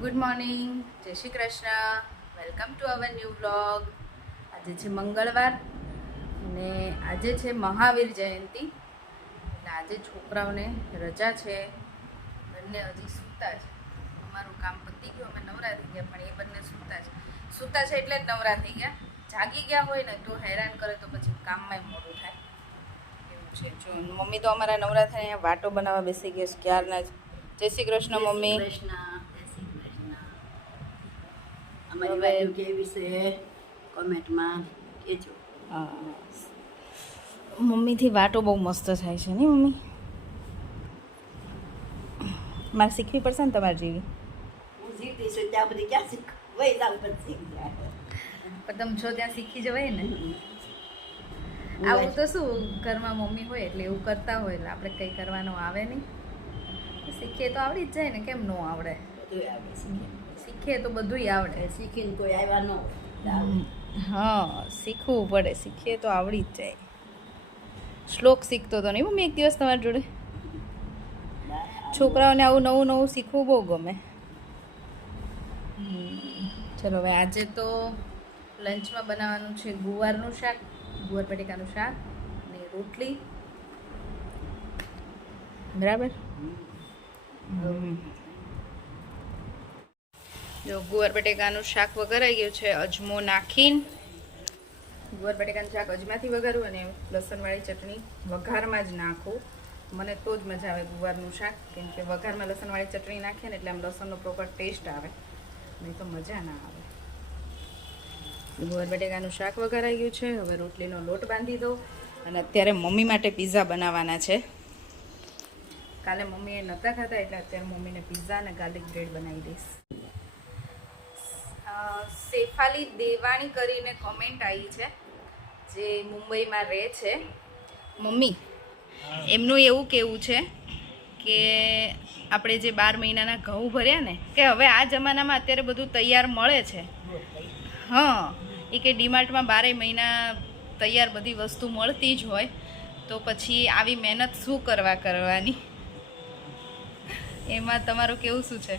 Good morning, જય Shri Krishna. Welcome to our new vlog. આજે છે મંગળવાર અને આજે છે મહાવીર જયંતિ. એટલે આજે છોકરાઓને રજા છે, બંને હજી સૂતા છે. અમારું કામ પતી ગયું, અમે નવરા થઈ ગયા, પણ એ બંને સૂતા છે એટલે જ નવરા થઈ ગયા. જાગી ગયા હોય ને તો હેરાન કરે તો પછી કામમાં મોડું થાય એવું છે. જો મમ્મી તો અમારા નવરા થઈને અહીંયા વાટો બનાવવા બેસી ગયા છે ક્યારના જ. જય શ્રી કૃષ્ણ મમ્મી. અમારી વાતો કેવી છે કોમેન્ટમાં કહેજો. મમ્મીથી વાટો બહુ મસ્ત થાય છે ને મમ્મી. મારે શીખવી પડશે ને તમારી જેવી. હું શીખતી છું ત્યાં બધી ક્યાં શીખ વહી જાવ પણ શીખ જાય. પણ તમે છો ત્યાં શીખી જવાય ને. આવું તો શું ઘરમાં મમ્મી હોય એટલે એવું કરતા હોય એટલે આપણે કંઈ કરવાનું આવે નહીં. શીખીએ તો આવડી જ જાય ને, કેમ ન આવડે? બધું આવડે શીખે. શીખીએ તો બધુંય આવડે. શીખીને કોઈ આવ્યા ન હોય. હા, શીખવું પડે. શીખીએ તો આવડી જ જાય. શ્લોક શીખતો હતો નહીં મમ્મી એક દિવસ તમારી જોડે? છોકરાઓને આવું નવું નવું શીખવું બહુ ગમે. ચલો હવે આજે તો લંચમાં બનાવવાનું છે ગુવારનું શાક, ગુવાર બટેકાનું શાક અને રોટલી. બરાબર. જો ગુવાર બટેકાનું શાક વઘારાઈ ગયું છે અજમો નાખીને. ગુવાર બટેકાનું શાક અજમાથી વઘારું અને લસણવાળી ચટણી વઘારમાં જ નાખું. મને તો જ મજા આવે ગુવારનું શાક, કેમ કે વઘારમાં લસણવાળી ચટણી નાખીએ ને એટલે આમ લસણનો પ્રોપર ટેસ્ટ આવે, નહીં તો મજા ના આવે. ગુવાર બટેકાનું શાક વઘારાઈ ગયું છે. હવે રોટલીનો લોટ બાંધી દો અને અત્યારે મમ્મી માટે પિઝા બનાવવાના છે. કાલે મમ્મીએ નહોતા ખાતા એટલે અત્યારે મમ્મીને પિઝા અને ગાર્લિક બ્રેડ બનાવી દઈશ. શેફાલી દેવાણી કરીને કોમેન્ટ આવી છે, જે મુંબઈમાં રહે છે. મમ્મી, એમનું એવું કહેવું છે કે આપણે જે 12 મહિનાના ઘઉં ભર્યા ને, કે હવે આ જમાનામાં અત્યારે બધું તૈયાર મળે છે. હા, એ કે ડીમાર્ટમાં 12 મહિના તૈયાર બધી વસ્તુ મળતી જ હોય, તો પછી આવી મહેનત શું કરવાની? એમાં તમારું કેવું શું છે?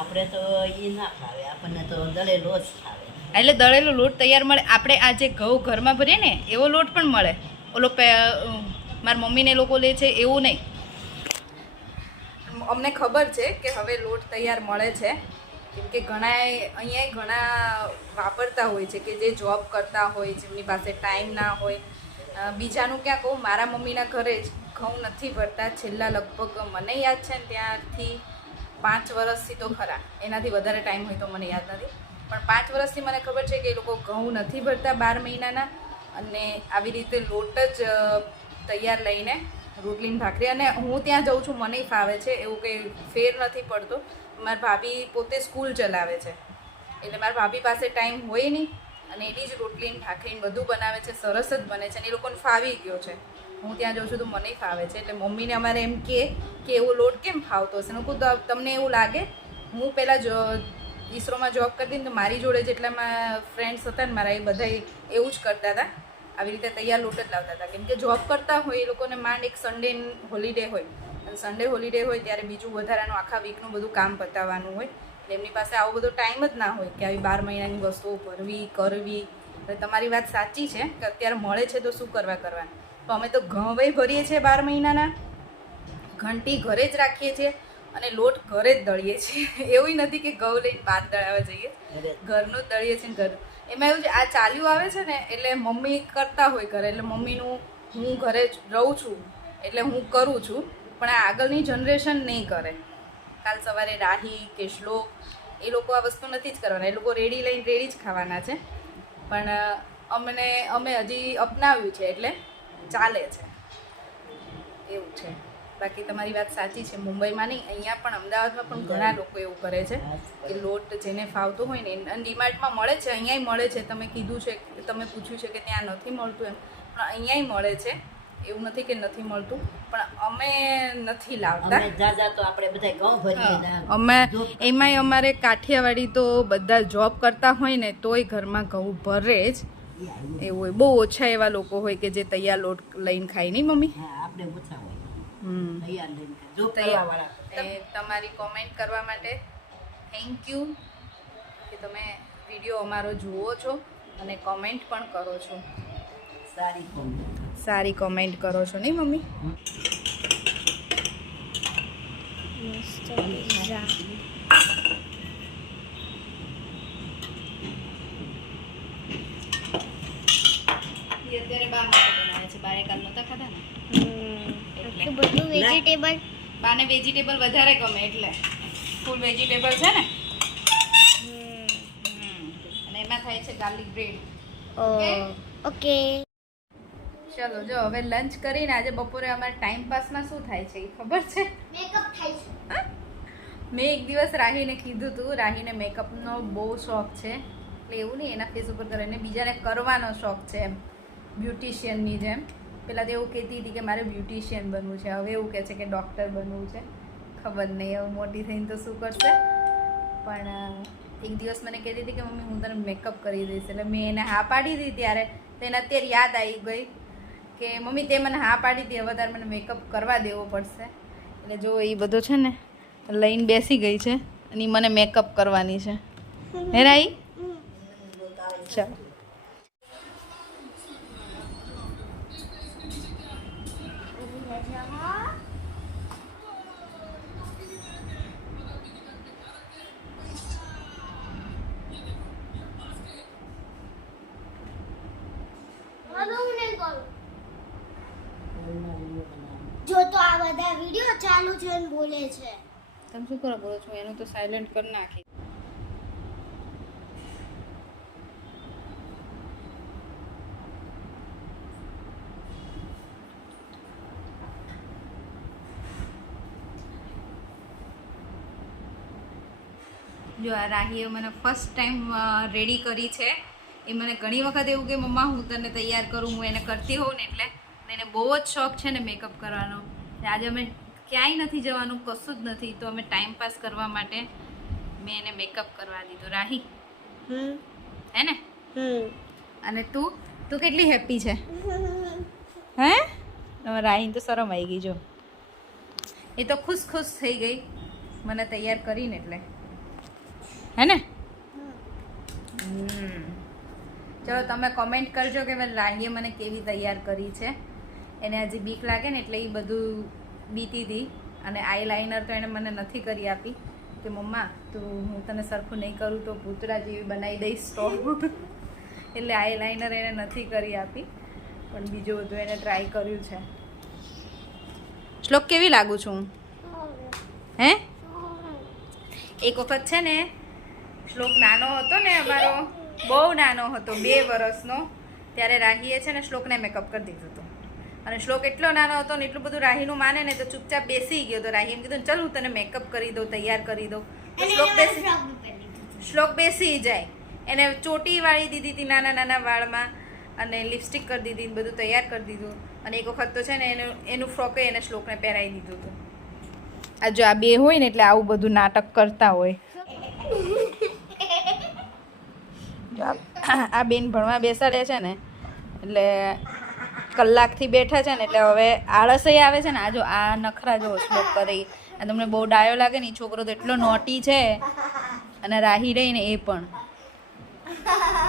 આપણે તો એ ના ખાવે, આપણને તો દળેલો જ ખાવે. એટલે દળેલો લોટ તૈયાર મળે. આપણે આ જે ઘઉં ઘરમાં ભરીએ ને એવો લોટ પણ મળે. ઓલો મારા મમ્મીને લોકો લે છે એવું નહીં. અમને ખબર છે કે હવે લોટ તૈયાર મળે છે, કેમ કે અહીંયા ઘણા વાપરતા હોય છે કે જે જોબ કરતા હોય, જેમની પાસે ટાઈમ ના હોય. બીજાનું ક્યાં કહું, મારા મમ્મીના ઘરે જ ઘઉં નથી ભરતા છેલ્લા લગભગ મને યાદ છે ને ત્યાંથી 5 વર્ષથી તો ખરા, એનાથી વધારે ટાઈમ હોય તો મને યાદ નથી, પણ 5 વર્ષથી મને ખબર છે કે એ લોકો ઘઉં નથી ભરતા 12 મહિનાના. અને આવી રીતે લોટ જ તૈયાર લઈને રોટલીની ભાખરી. અને હું ત્યાં જાઉં છું, મને ફાવે છે, એવું કંઈ ફેર નથી પડતો. મારા ભાભી પોતે સ્કૂલ ચલાવે છે એટલે મારા ભાભી પાસે ટાઈમ હોય નહીં, અને એની જ રોટલીની ભાખરીને બધું બનાવે છે, સરસ જ બને છે અને એ લોકોને ફાવી ગયો છે. હું ત્યાં જાઉં છું તો મને ફાવે છે. એટલે મમ્મીને અમારે એમ કે એવો લોટ કેમ ફાવતો હશે? હું કહું તમને એવું લાગે? હું પહેલાં ઈસરોમાં જોબ કરતી ને તો મારી જોડે જેટલામાં ફ્રેન્ડ્સ હતા ને મારા, એ બધા એવું જ કરતા હતા. આવી રીતે તૈયાર લોટ જ લાવતા હતા, કેમ કે જોબ કરતા હોય એ લોકોને માંડ એક સન્ડે હોલિડે હોય, અને સન્ડે હોલિડે હોય ત્યારે બીજું વધારાનું આખા વીકનું બધું કામ પતાવવાનું હોય. એટલે એમની પાસે આવો બધો ટાઈમ જ ના હોય કે આવી 12 મહિનાની વસ્તુઓ ભરવી કરવી. એટલે તમારી વાત સાચી છે કે અત્યારે મળે છે તો શું કરવાનું. તો અમે તો ઘઉં ભરીએ છીએ 12 મહિનાના, ઘંટી ઘરે જ રાખીએ છીએ અને લોટ ઘરે જ દળીએ છીએ. એવું નથી કે ઘઉં લઈને બહાર દળાવવા જઈએ, ઘરનું જ દળીએ છીએ. ઘર એમાં એવું છે, આ ચાલ્યું આવે છે ને એટલે મમ્મી કરતા હોય ઘરે, એટલે મમ્મીનું હું ઘરે જ રહું છું એટલે હું કરું છું, પણ આ આગળની જનરેશન નહીં કરે. કાલ સવારે રાહી કે શ્લોક એ લોકો આ વસ્તુ નથી જ કરવાના, એ લોકો રેડી લઈને રેડી જ ખાવાના છે. પણ અમે હજી અપનાવ્યું છે એટલે ચાલે છે, એવું છે. બાકી તમારી વાત સાચી છે, મુંબઈમાં નહીં, અહીંયા પણ અમદાવાદમાં પણ ઘણા લોકો એવું કરે છે કે લોટ જેને ફાવતો હોય ને. અને ડીમાર્ટમાં મળે છે, અહીંયાય મળે છે. તમે કીધું છે, તમે પૂછ્યું છે કે ત્યાં નથી મળતું એમ, પણ અહીંયાય મળે છે. એવું નથી કે નથી મળતું, પણ અમે નથી લાવતા. તો આપણે બધા ઘઉં ભરીએ. અમે એમાંય અમારે કાઠિયાવાડી તો બધા જોબ કરતા હોય ને તોય ઘરમાં ઘઉં ભરે જ. એવું હોય, બહુ ઓછા એવા લોકો હોય કે જે તૈયાર લોટ લઈને ખાય. નહીં મમ્મી? આપણે ઓછા હોય. તમારી કોમેન્ટ કરવા માટે થેન્ક યુ કે તમે વિડીયો અમારો જુઓ છો અને કોમેન્ટ પણ કરો છો. સારી કોમેન્ટ કરો છો નહીં મમ્મી? મસ્ત પિઝા. અત્યારે બા માટે બનાવે છે. બારે કાલ નહોતા ખાધા ને આટલું બધું વેજીટેબલ. બાને વેજીટેબલ વધારે ગમે એટલે ફૂલ વેજીટેબલ છે ને. અને એમાં થાય છે ગાર્લિક બ્રેડ. ઓકે. ચલો જો હવે લંચ કરીને આજે બપોરે અમારે ટાઈમ પાસમાં શું થાય છે એ ખબર છે? મેકઅપ થાય છે. મેં એક દિવસ રાહીને કીધું હતું, રાહીને મેકઅપનો બહુ શોખ છે. એટલે એવું નહીં એના ફેસ ઉપર કરે, એને બીજાને કરવાનો શોખ છે એમ, બ્યુટિશિયનની જેમ. પહેલાં તો એવું કહેતી હતી કે મારે બ્યુટિશિયન બનવું છે, હવે એવું કહે છે કે ડૉક્ટર બનવું છે. ખબર નહીં હવે મોટી થઈને તો શું કરશે. પણ એક દિવસ મને કહેતી હતી કે મમ્મી હું તને મેકઅપ કરી દઈશ. એટલે મેં એને હા પાડી હતી ત્યારે, તો એને અત્યારે યાદ આવી ગઈ કે મમ્મી તે મને હા પાડી હતી, હવે તારે મને મેકઅપ કરવા દેવો પડશે. એટલે જો એ બધો છે ને લઈને બેસી ગઈ છે અને મને મેકઅપ કરવાની છે. હે રાઈ? ચાલો જો તો આ બધા વિડિયો ચાલુ છે અને બોલે છે. તમે શું કરો બોલો છો? એનું તો સાયલેન્ટ કરી નાખી. જો આ રાહીએ મને ફર્સ્ટ ટાઈમ રેડી કરી છે. એ મને ઘણી વખત એવું કે મમ્મા હું તને તૈયાર કરું, હું એને કરતી હોઉં ને એટલે. એને બહુ જ શોખ છે ને મેકઅપ કરવાનો. આજે અમે ક્યાંય નથી જવાનું, કશું જ નથી, તો અમે ટાઈમ પાસ કરવા માટે મેં એને મેકઅપ કરવા દીધો. રાહી હે ને? અને તું કેટલી હેપી છે? હે? રાહીને તો શરમ આવી ગઈ. જો એ તો ખુશ થઈ ગઈ મને તૈયાર કરીને એટલે. હે ને? ચલો તમે કોમેન્ટ કરજો કે રાહીએ મને કેવી તૈયાર કરી છે. એને હજી બીક લાગે ને એટલે એ બધું બીતી હતી. અને આઈલાઇનર તો એને મને નથી કરી આપી કે મમ્મા તું હું તને સરખું નહીં કરું તો ભૂતરા જેવી બનાવી દઈશ તો. એટલે આઈલાઇનર એને નથી કરી આપી, પણ બીજું બધું એને ટ્રાય કર્યું છે. શ્લોક કેવી લાગુ છું? હે? એક વખત છે ને શ્લોક નાનો હતો ને, અમારો બહુ નાનો હતો, 2 વર્ષનો, ત્યારે રાહીએ છે ને શ્લોકને મેકઅપ કરી દીધું હતું. અને શ્લોક એટલો નાનો હતો ને એટલું બધું રાહીનું માને ને તો ચૂપચાપ બેસી ગયો. તો રાહી એમ કીધું ચાલ હું તને મેકઅપ કરી દઉં, તૈયાર કરી દઉં. તો શ્લોક બેસી જાય. એને ચોટી વાળી દીધી હતી નાના નાના વાળમાં અને લિપસ્ટિક કરી દીધી, બધું તૈયાર કરી દીધું. અને એક વખત તો છે ને એનું ફ્રોકે એને શ્લોકને પહેરાવી દીધું હતું. આ જો આ 2 હોય ને એટલે આવું બધું નાટક કરતા હોય. આ બેન ભણવા બેસાડે છે ને એટલે કલાકથી બેઠા છે ને એટલે હવે આળસ આવે છે ને. આ જો આ નખરા જો શ્લોક કરી, આ તમને બહુ ડાયો લાગે ને. છોકરો તો એટલો નોટી છે. અને રાહી રહી ને એ પણ,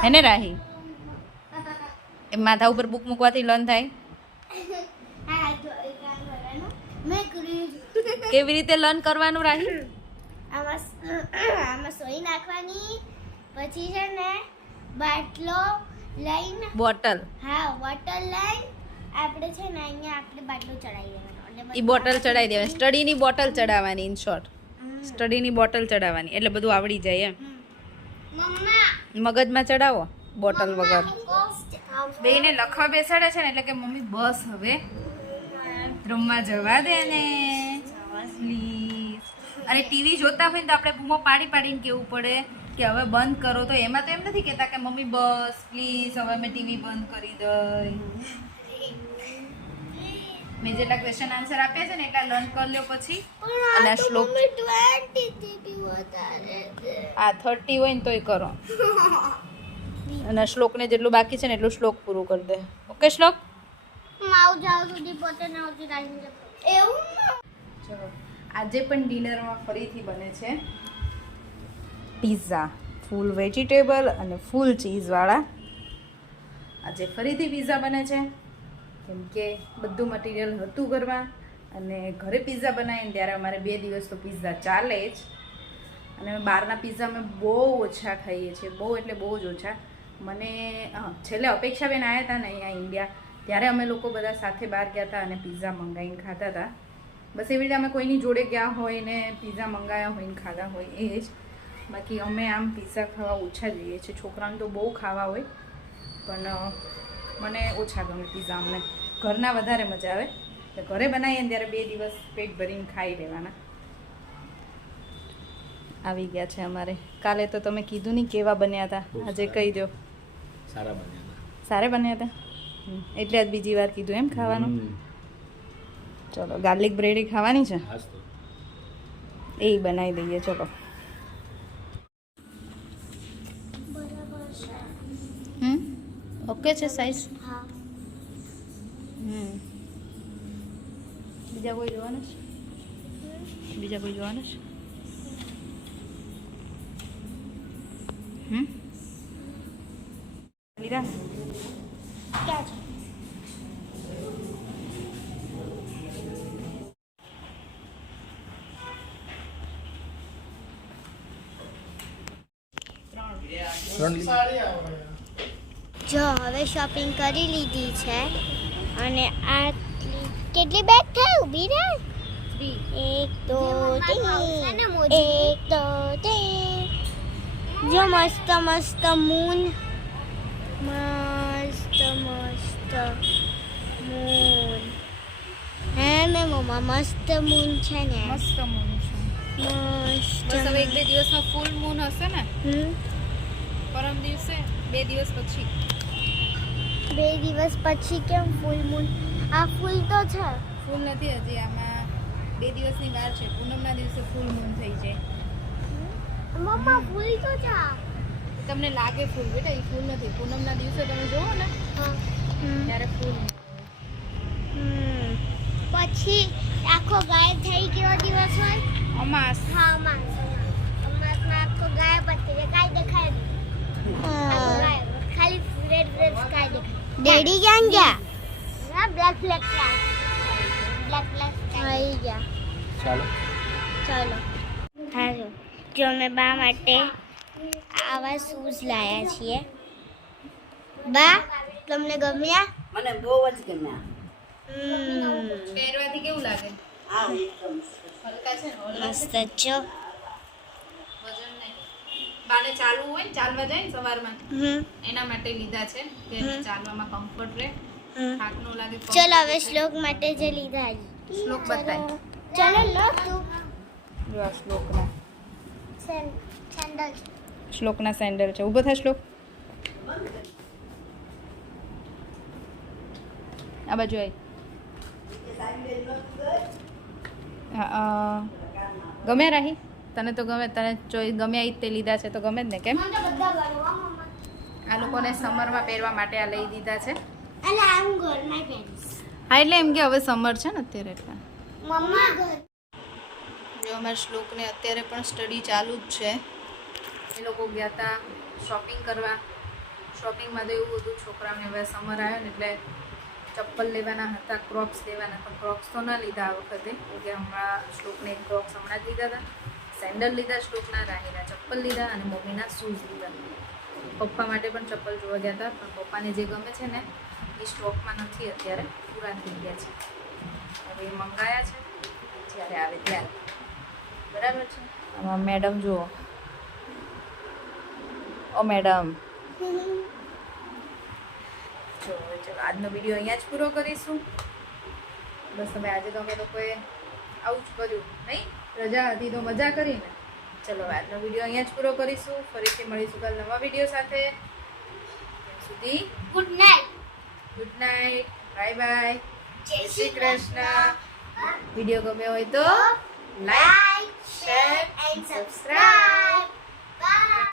હે ને રાહી? એ માથા ઉપર બુક મૂકવાથી લર્ન થાય. કેવી રીતે લર્ન કરવાનું રાહી? આમાં સોઈ નાખવાની, પછી છે ને બાટલો લઈને, બોટલ. હા બોટલ લઈને આપણે છે ને અહીંયા આપણે બાટલો ચડાવી દેવાનો. એ બોટલ ચડાવી દેવાની, સ્ટડીની બોટલ ચડાવવાની. ઇન શોર્ટ સ્ટડીની બોટલ ચડાવવાની એટલે બધું આવડી જાય એમ. મગજમાં ચડાવો બોટલ વગર. બેને લખવા બેસાડે છે ને એટલે કે મમ્મી બસ હવે રમવા જવા દે ને પ્લીઝ. અને ટીવી જોતા હોય ને તો આપણે બૂમો પાડીને કહેવું પડે કે હવે બંધ કરો. તો એમાં તો એમ નથી કહેતા કે મમ્મી બસ પ્લીઝ હવે મેં ટીવી બંધ કરી દઈ. મેં જેટલા ક્વેશ્ચન આન્સર આપ્યા છે ને એટલા લર્ન કરી લ્યો પછી. અને આ શ્લોક આ 30 હોય ને તોય કરો. અને શ્લોકને જેટલું બાકી છે ને એટલું શ્લોક પૂરું કરી દે. ઓકે શ્લોક? ચલો આજે પણ ડિનરમાં ફરીથી બને છે પિઝા ફૂલ વેજીટેબલ અને ફૂલ ચીઝવાળા. આજે ફરીથી પિઝા બને છે કેમ કે બધું મટીરિયલ હતું ઘરમાં અને ઘરે પિઝા બનાવીને ત્યારે અમારે 2 દિવસ તો પિઝા ચાલે જ. અને બહારના પિઝા અમે બહુ ઓછા ખાઈએ છીએ, બહુ એટલે બહુ જ ઓછા. મને છેલ્લે અપેક્ષાબેન આવ્યા હતા ને અહીંયા ઇન્ડિયા, ત્યારે અમે લોકો બધા સાથે બહાર ગયા હતા અને પિઝા મંગાવીને ખાતા હતા. બસ એવી રીતે અમે કોઈની જોડે ગયા હોય ને પિઝા મંગાવ્યા હોય ને ખાધા હોય એ જ. બાકી અમે આમ પિઝા ખાવા ઓછા જઈએ છીએ. છોકરાઓને તો બહુ ખાવા હોય પણ મને ઓછા ગમે પિઝા. અમને ઘરના વધારે મજા આવે. એટલે ઘરે બનાવીએ ને ત્યારે 2 દિવસ પેટ ભરીને ખાઈ લેવાના. આવી ગયા છે અમારે. કાલે તો તમે કીધું નહીં કેવા બન્યા હતા, આજે કહી દો. સારા બન્યા હતા એટલે આજ બીજી વાર કીધું એમ ખાવાનું. ચલો ગાર્લિક બ્રેડ ખાવાની છે, એ બનાવી દઈએ. ચલો ઓકે છે સાઈઝ. હા. બીજા કોઈ જોવાના છે? બીજા કોઈ જોવાના છે? લીધા ક્યાં છે? જો હવે શોપિંગ કરી લીધી છે અને આ કેટલી બેગ થઈ ઊભી રહે? 1 2 3 1 2 3. જો મસ્ત મસ્ત મૂન, મસ્ત મસ્ત મૂન. હે મેં મમ્મા મસ્ત મૂન છે ને? મસ્ત મૂન છે. મસ્ત. બસ હવે 1-2 દિવસમાં ફૂલ મૂન હશે ને? પરમ દિવસે 2 દિવસ પછી. 2 દિવસ પછી કેમ ફૂલ મૂન? આ ફૂલ તો છે. ફૂલ નથી હજી, આમાં 2 દિવસની વાર છે. પૂનમના દિવસે ફૂલ મૂન થઈ જાય. મમ્મા ફૂલ તો છે. તમને લાગે ફૂલ, બેટા એ ફૂલ નથી. પૂનમના દિવસે તમે જોવો ને ત્યારે ફૂલ મૂન. પછી આખો ગાયબ થઈ કેવો દિવસ હોય? અમાસ. હા અમાસ. અમાસમાં આખો ગાયબ જ થઈ જાય, કાંઈ દેખાય નહીં. આખો ગાયબ, ખાલી રેડ રેડ સ્કાય દેખાય. ડેડી ક્યાં ગયા? ના બ્લેક બ્લેક ક્યાં? બ્લેક બ્લેક આવી ગયા. ચાલો હાલો. જો અમે બા માટે આવા શૂઝ લાયા છીએ. બા તમને ગમ્યા? મને બહુ જ ગમ્યા. પહેરવાથી કેવું લાગે? આ એકદમ હલકા છે ને? મસ્ત છો. વજન નહીં. બાને ચાલવું હોય ને, ચાલવા જાય ને સવારમાં, એના માટે લીધા છે કે એને ચાલવામાં કમ્ફર્ટ રહે, થાક ન લાગે. ચલો હવે શ્લોક માટે જે લીધા શ્લોક બતાય. ચલો લો તું. જો આ શ્લોકના સેન્ડલ. શ્લોકના સેન્ડલ છે. ઊભો થાય શ્લોક. આ બાજુ આવી. ગમ્યા રાહી? તને તો ગમે, તને ગમ્યા તે લીધા છે તો ગમે જ ને? કેમ? આ લોકોને સમરમાં પહેરવા માટે આ લઈ દીધા છે. અને આમ ઘરમાં પહેરીશ. હા એટલે એમ કે હવે સમર છે ને અત્યારે એટલે. મમ્મા જો અમારા શ્લોકને અત્યારે પણ સ્ટડી ચાલુ જ છે. એ લોકો ગયા હતા શોપિંગ કરવા. શોપિંગમાં તો એવું હતું છોકરાઓને હવે સમર આવ્યો ને એટલે ચપ્પલ લેવાના હતા, ક્રોક્સ લેવાના, પણ ક્રોક્સ તો ના લીધા આ વખતે. કે હમણાં શ્લોકને એક ક્રોક્સ હમણાં જ લીધા હતા. સેન્ડલ લીધા શ્લોકના, રાહીના ચપ્પલ લીધા અને મમ્મીના શૂઝ લીધા. પપ્પા માટે પણ ચપ્પલ જોવા ગયા હતા પણ પપ્પાને જે ગમે છે ને એ સ્ટોકમાં નથી અત્યારે, પૂરા થઈ ગયા છે. હવે એ મંગાયા છે, જ્યારે આવે ત્યારે. બરાબર છે. આમાં મેડમ જુઓ. ઓ મેડમ. ચલો આજનો વિડીયો અહીંયા જ પૂરો કરીશું. બસ હવે આજે તો અમે લોકોએ આવું જ કર્યું નહીં? રજા હતી તો મજા કરી ને. ચલો આજનો વિડીયો અહીંયા જ પૂરો કરીશું. ફરીથી મળીશું કાલ નવા વિડીયો સાથે. ત્યાં સુધી good night. Good night. Bye bye. જય શ્રી કૃષ્ણ. વિડીયો ગમ્યો હોય તો લાઈક, શેર એન્ડ સબસ્ક્રાઇબ.